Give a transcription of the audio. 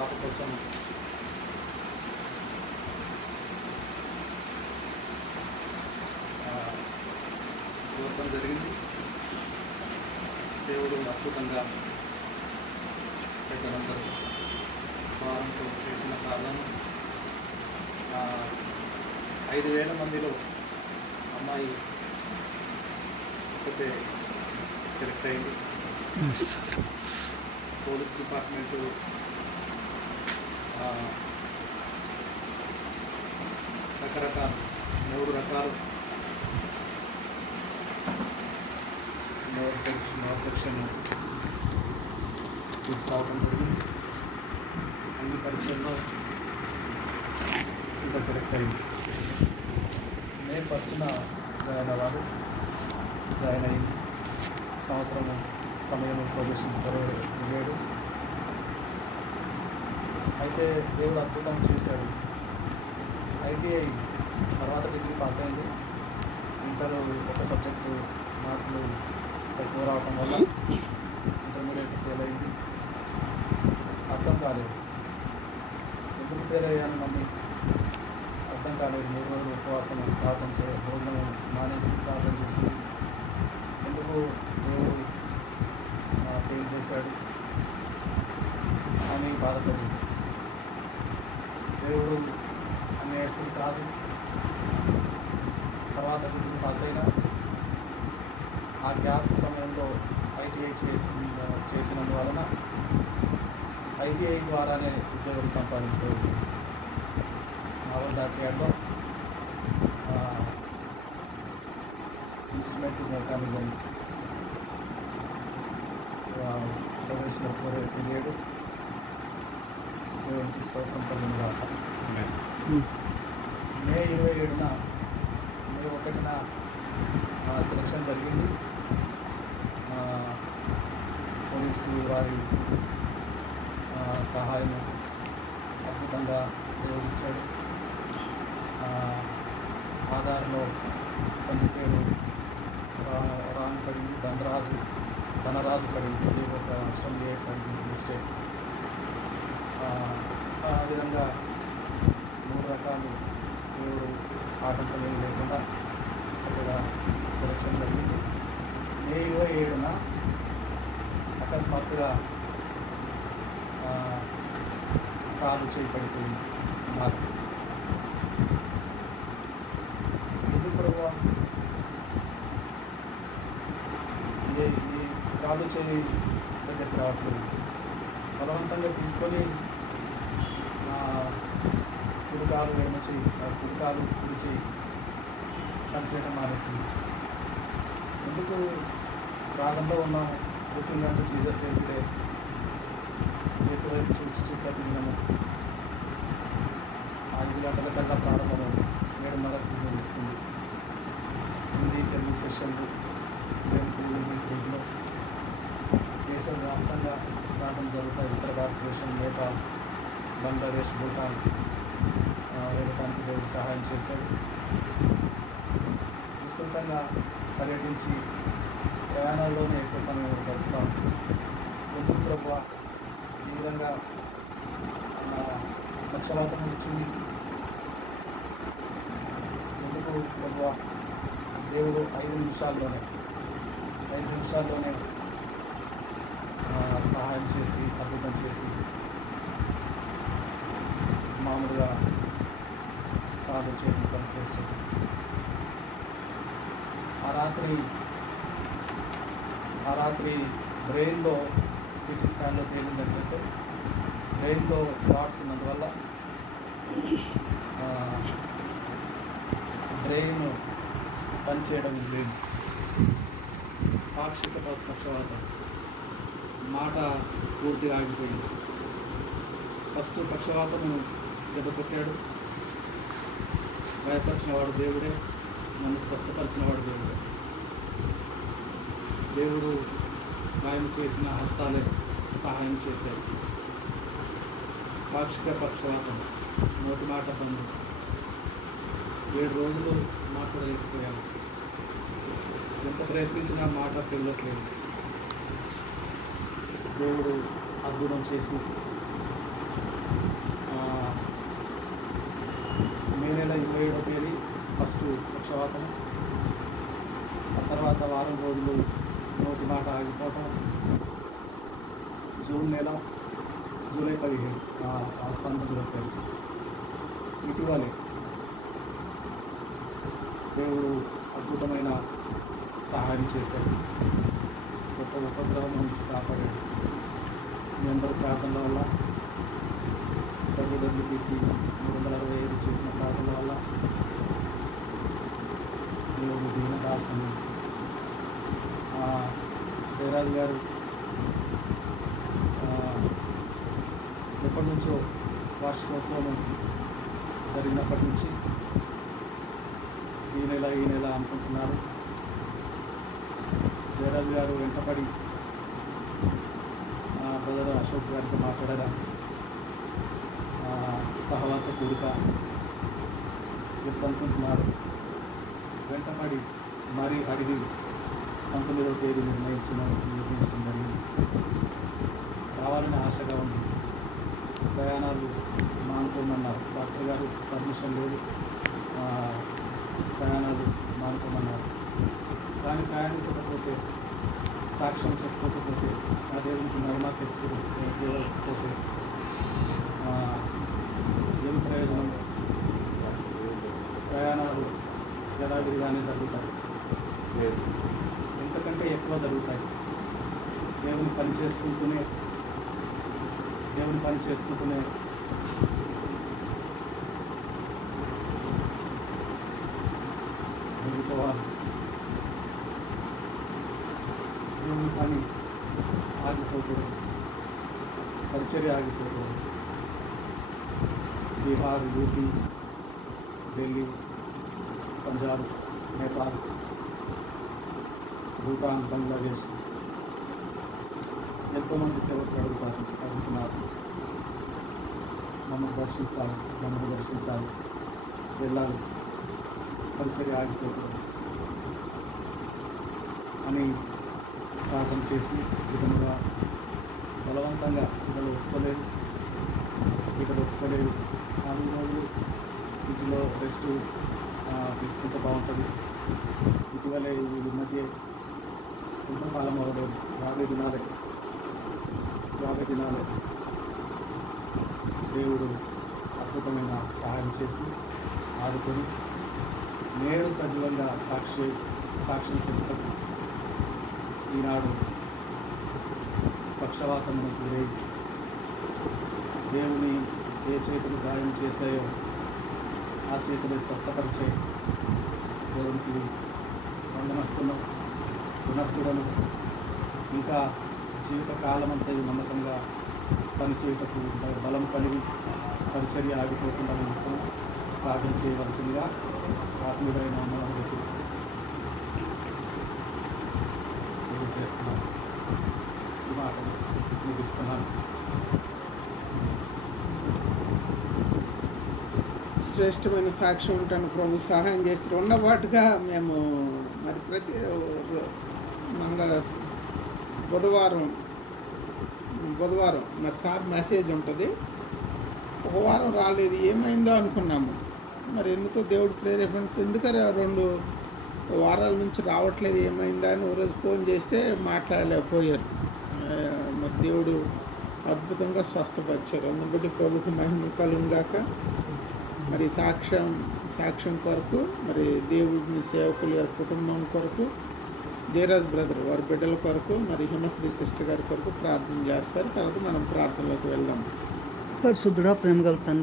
పాప కోసం కోరడం జరిగింది. దేవుడు అద్భుతంగా పెద్దలందరూ వారంతో చేసిన ప్రార్థన 5,000 మందిలో అమ్మాయి ఒక్కతే సెలెక్ట్ అయింది. పోలీస్ డిపార్ట్మెంటు రకరకాల 3 రకాలు నో సెక్షన్ తీసుకురావడం జరిగింది. అన్ని పరీక్షల్లో ఇంకా సెలెక్ట్ అయింది. మే 1న జాయిన్ అయింది. సంవత్సరం సమయం ప్రొఫెషన్ 27. అయితే దేవుడు అద్భుతం చేశాడు. ITI తర్వాత డిగ్రీ పాస్ అయింది. ఇంటర్ ఒక సబ్జెక్టు మార్కులు తక్కువ రావటం వల్ల ఇంటర్మీడియట్ ఫెయిల్ అయింది. అర్థం కాలేదు, ఎందుకు ఫెయిల్ అయ్యాను మమ్మీ అర్థం కాలేదు. 3 రోజులు ఉపవాసం ప్రార్థన భోజనం మానేసి ప్రార్థన చేసి ఎందుకు దేవుడు ఫెయిల్ చేశాడు అని బాధపడింది. దేవుడు అన్యాయస్తుడు కాదు. తర్వాత డిగ్రీ పాస్ అయినా ఆ గ్యాప్ సమయంలో ITI చేసినందువలన ITI ద్వారానే ఉద్యోగం సంపాదించుకోవాలి. నావల్ డాక్యార్డ్లో ఇన్స్ట్రుమెంట్ మెకానికల్ ప్రొఫెషనల్ పీరియడ్. దేవునికి స్తోత్రం కలిగిన కాక. మే 27న మే 1న సెలక్షన్ జరిగింది. పోలీసు వారి సహాయం అద్భుతంగా ఉపయోగించాడు. ఆధార్లో తండ్రి పేరు రాంగ్ పడింది, ధనరాజు పడింది. ఒక అక్షరం పడింది మిస్టేక్. ఆ విధంగా 3 రకాలు దేవుడు ఆటంకం ఏమి లేకుండా చక్కగా సెలక్షన్ జరిగింది. మే 27న అకస్మాత్తుగా కాలు చేయి పడిపోయింది. నాకు ఎందుకు ప్రభు ఈ కాలు చేయి దగ్గరికి రావట్లేదు. బలవంతంగా తీసుకొని కుడికాలు ఎడమ చేయి, కుడికాలు కుడి చేయి పనిచేయడం మానేసింది. ఎందుకు ప్రారంభంలో ఉన్నాము. లుకింగ్ అంటూ జీసస్ ఎవ్రీడే, యేసు వైపు చూచి ప్రతి దినము 5 గంటల కల్లా ప్రారంభము 7:30కు ముగిస్తుంది. హిందీ తెలుగు సెషన్లు సేమ్ గూగుల్ మీట్లో దేశవ్యాప్తంగా రావడం జరుగుతాయి. ఉత్తర భారతదేశం, నేపాల్, బంగ్లాదేశ్, భూటాన్ వెళ్ళటానికి దేవుడు సహాయం చేశాడు. విస్తృతంగా పర్యటించి ప్రయాణాల్లోనే ఎక్కువ సమయం గడుపుతాం. ఎందుకు ప్రభువా ఈ విధంగా పక్షవాతం వచ్చింది? ఎందుకు ప్రభువా? దేవుడు 5 నిమిషాల్లోనే సహాయం చేసి అద్భుతం చేసి మామూలుగా కాలు చేతులు పనిచేస్తుంది. ఆ రాత్రి బ్రెయిన్లో సిటీ స్కాన్లో తేలింది ఏంటంటే బ్రెయిన్లో క్లాట్స్ ఉన్నందువల్ల బ్రెయిన్ పనిచేయడం లేదు. పాక్షిక పక్షవాతం, మాట పూర్తిగా ఆగిపోయింది. ఫస్ట్ పక్షవాతము దెబ్బ కొట్టాడు. భయపరిచిన వాడు దేవుడే, నన్ను స్వస్థపరిచిన వాడు దేవుడే. దేవుడు గాయం చేసిన హస్తాలే సహాయం చేశారు. పాక్షిక పక్షవాతం, నోటి మాట బంధు. 7 రోజులు మాట్లాడలేకపోయాను. ఎంత ప్రయత్నించినా మాట పెళ్ళట్లేదు. దేవుడు అద్భుతం చేసి ఫస్ట్ పక్షవాతం, ఆ తర్వాత వారం రోజులు నోటి మాట ఆగిపోవటం, జూలై 15 19వ తేదీ ఇటీవలే దేవుడు అద్భుతమైన సహాయం చేశాడు. గొప్ప ఉపద్రవం నుంచి కాపాడాడు. మీ అందరూ ప్రార్థనల వల్ల, WWPC 365 చేసిన ప్రార్థనల వల్ల దేవుడు దీనదాసుని జయరాజు గారు ఎప్పటి నుంచో వార్షికోత్సవం జరిగినప్పటి నుంచి ఈ నెల అనుకుంటున్నారు. జయరాజు గారు వెంటపడి బ్రదర్ అశోక్ గారితో మాట్లాడారా, సహవాస కూడిక ఎప్పుడు అనుకుంటున్నారు. వెంటపడి మరీ అడిగి 19వ తేదీ నిర్ణయించడం జరిగింది. రావాలని ఆశగా ఉంది. ప్రయాణాలు మానుకోమన్నారు. డాక్టర్ గారు పర్మిషన్ లేదు, ప్రయాణాలు మానుకోమన్నారు. కానీ ప్రయాణించకపోతే, సాక్ష్యం చెప్పుకోకపోతే, ఆ దేవునికి మహిమ తెచ్చుకోకపోతే ఏం ప్రయోజనం? ప్రయాణాలు యథావిధిగానే జరుగుతాయి, ఎంతకంటే ఎక్కువ జరుగుతాయి. దేవుని పని చేసుకుంటూనే వెళ్ళిపోవాలి. దేవుని పని ఆగిపోకూడదు, పరిచర్య ఆగిపోకూడదు. బీహార్, యూపీ, ఢిల్లీ, పంజాబ్, నేపాల్, భూటాన్, బంగ్లాదేశ్ ఎంతోమంది సేవకులు అడుగుతున్నారు, మమ్మల్ని దర్శించాలి, వెళ్ళాలి, పరిచర్య ఆగిపోకూడదు అని ప్రార్థన చేసి సిద్ధంగా బలవంతంగా ఇక్కడ ఒప్పుకోలేదు. 4 రోజులు ఇంటిలో రెస్ట్ తీసుకుంటే బాగుంటుంది. ఇటీవలే ఈ మధ్య ఎంతో కాలం అవ్వలేదు, 50 దినాలే దేవుడు అద్భుతమైన సహాయం చేసి ఆదుకొని నేడు సజీవంగా సాక్ష్యం చెప్పుటకు ఈనాడు పక్షవాతమును గురై దేవుని ఏ చేతులు గాయం చేశాయో ఆ చేతులు స్వస్థపరిచే దేవునికి రుణస్థుడను ఇంకా జీవితకాలం అంతా నమ్మకంగా పనిచేయటకు బలం కలిగి పరిచర్య ఆగిపోకుండా నిమిత్తం ప్రార్థన చేయవలసిందిగా ఆత్మీయుడైన మనకు తెలియజేస్తున్నాను. ఈ మాటలు ముగిస్తున్నాను. శ్రేష్టమైన సాక్ష్యం ఉంటాను. ప్రభు సహాయం చేసి ఉన్నవాటుగా మేము మరి ప్రతి బుధవారం మరి సార్ మెసేజ్ ఉంటుంది. ఒక వారం రాలేదు, ఏమైందో అనుకున్నాము. మరి ఎందుకో దేవుడు ప్రేరేపణ, ఎందుకని 2 వారాల నుంచి రావట్లేదు, ఏమైందా అని ఓ రోజు ఫోన్ చేస్తే మాట్లాడలేకపోయారు. మరి దేవుడు అద్భుతంగా స్వస్థపరిచారు. అందుని బట్టి ప్రభుకు మహిమ కలుగుగాక. మరి సాక్ష్యం కొరకు, మరి దేవుడిని సేవకుల కుటుంబం కొరకు, జయరాజ్ బ్రదర్ వారి బిడ్డల కొరకు, మరి హిమశ్రీ సిస్టర్ గారి కొరకు ప్రార్థన చేస్తారు. తర్వాత మనం ప్రార్థనలోకి వెళ్దాం. పరిశుద్ధుడా, ప్రేమ గల తండ్రి,